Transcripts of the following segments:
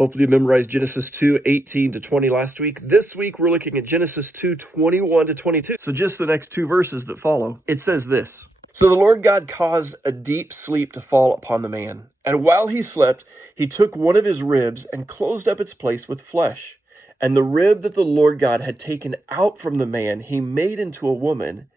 Hopefully you memorized Genesis 2:18-20 last week. This week we're looking at Genesis 2:21-22. So just the next two verses that follow. It says this. So the Lord God caused a deep sleep to fall upon the man. And while he slept, he took one of his ribs and closed up its place with flesh. And the rib that the Lord God had taken out from the man, he made into a woman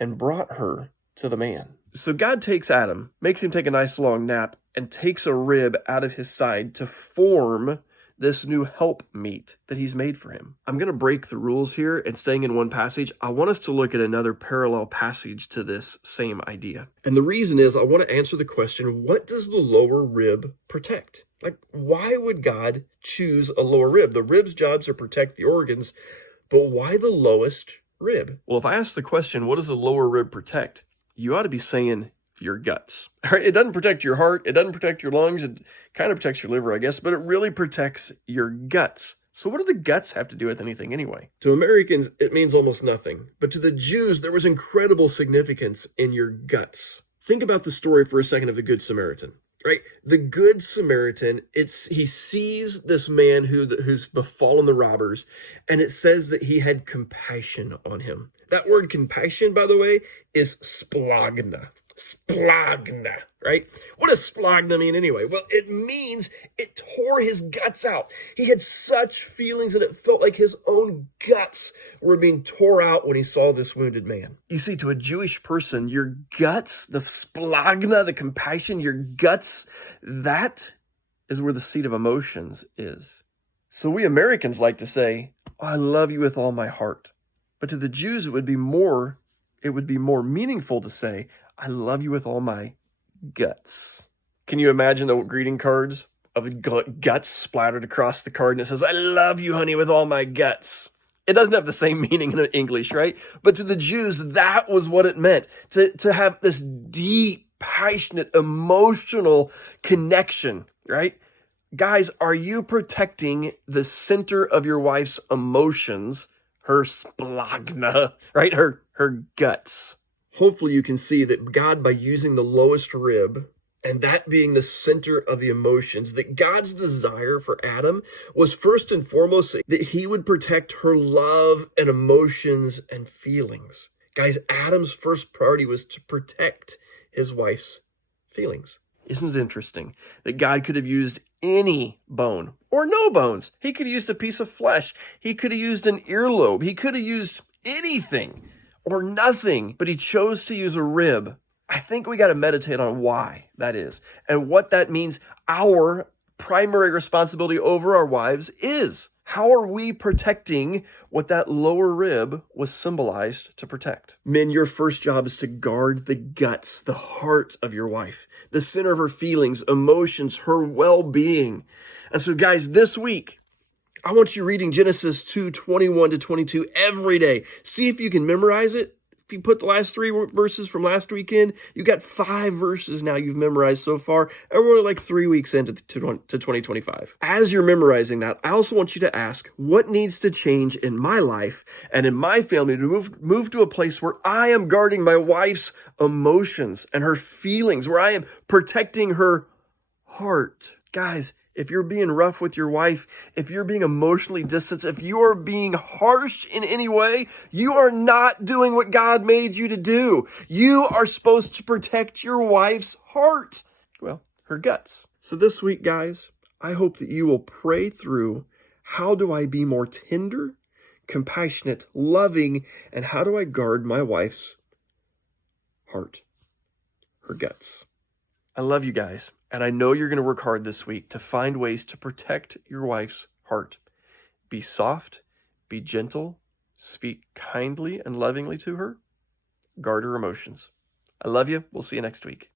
and brought her to the man. So God takes Adam, makes him take a nice long nap, and takes a rib out of his side to form this new help meet that he's made for him. I'm going to break the rules here and staying in one passage. I want us to look at another parallel passage to this same idea. And the reason is I want to answer the question, what does the lower rib protect? Like, why would God choose a lower rib? The rib's jobs are protect the organs, but why the lowest rib? Well, if I ask the question, what does the lower rib protect? You ought to be saying your guts. All right? It doesn't protect your heart. It doesn't protect your lungs. It kind of protects your liver, I guess, but it really protects your guts. So what do the guts have to do with anything anyway? To Americans, it means almost nothing. But to the Jews, there was incredible significance in your guts. Think about the story for a second of the Good Samaritan. Right? The Good Samaritan, he sees this man who's befallen the robbers, and it says that he had compassion on him. That word compassion, by the way, is splagna. Splagna, right? What does splagna mean anyway? Well, it means it tore his guts out. He had such feelings that it felt like his own guts were being tore out when he saw this wounded man. You see, to a Jewish person, your guts, the splagna, the compassion, your guts, that is where the seat of emotions is. So we Americans like to say, oh, I love you with all my heart. But to the Jews, it would be more meaningful to say, I love you with all my guts. Can you imagine the greeting cards of guts splattered across the card and it says, I love you, honey, with all my guts. It doesn't have the same meaning in English, right? But to the Jews, that was what it meant. To have this deep, passionate, emotional connection, right? Guys, are you protecting the center of your wife's emotions, her splagna, right? Her guts. Hopefully you can see that God, by using the lowest rib, and that being the center of the emotions, that God's desire for Adam was first and foremost that he would protect her love and emotions and feelings. Guys, Adam's first priority was to protect his wife's feelings. Isn't it interesting that God could have used any bone or no bones? He could have used a piece of flesh. He could have used an earlobe. He could have used anything or nothing, but he chose to use a rib. I think we got to meditate on why that is and what that means. Our primary responsibility over our wives is. How are we protecting what that lower rib was symbolized to protect? Men, your first job is to guard the guts, the heart of your wife, the center of her feelings, emotions, her well-being. And so guys, this week, I want you reading Genesis 2:21-22 every day. See if you can memorize it. If you put the last 3 verses from last weekend, you got 5 verses now you've memorized so far, and we're only like 3 weeks into 2025. As you're memorizing that, I also want you to ask, what needs to change in my life and in my family to move to a place where I am guarding my wife's emotions and her feelings, where I am protecting her heart. Guys, if you're being rough with your wife, if you're being emotionally distant, if you are being harsh in any way, you are not doing what God made you to do. You are supposed to protect your wife's heart. Well, her guts. So this week, guys, I hope that you will pray through, how do I be more tender, compassionate, loving, and how do I guard my wife's heart, her guts? I love you guys, and I know you're going to work hard this week to find ways to protect your wife's heart. Be soft, be gentle, speak kindly and lovingly to her, guard her emotions. I love you. We'll see you next week.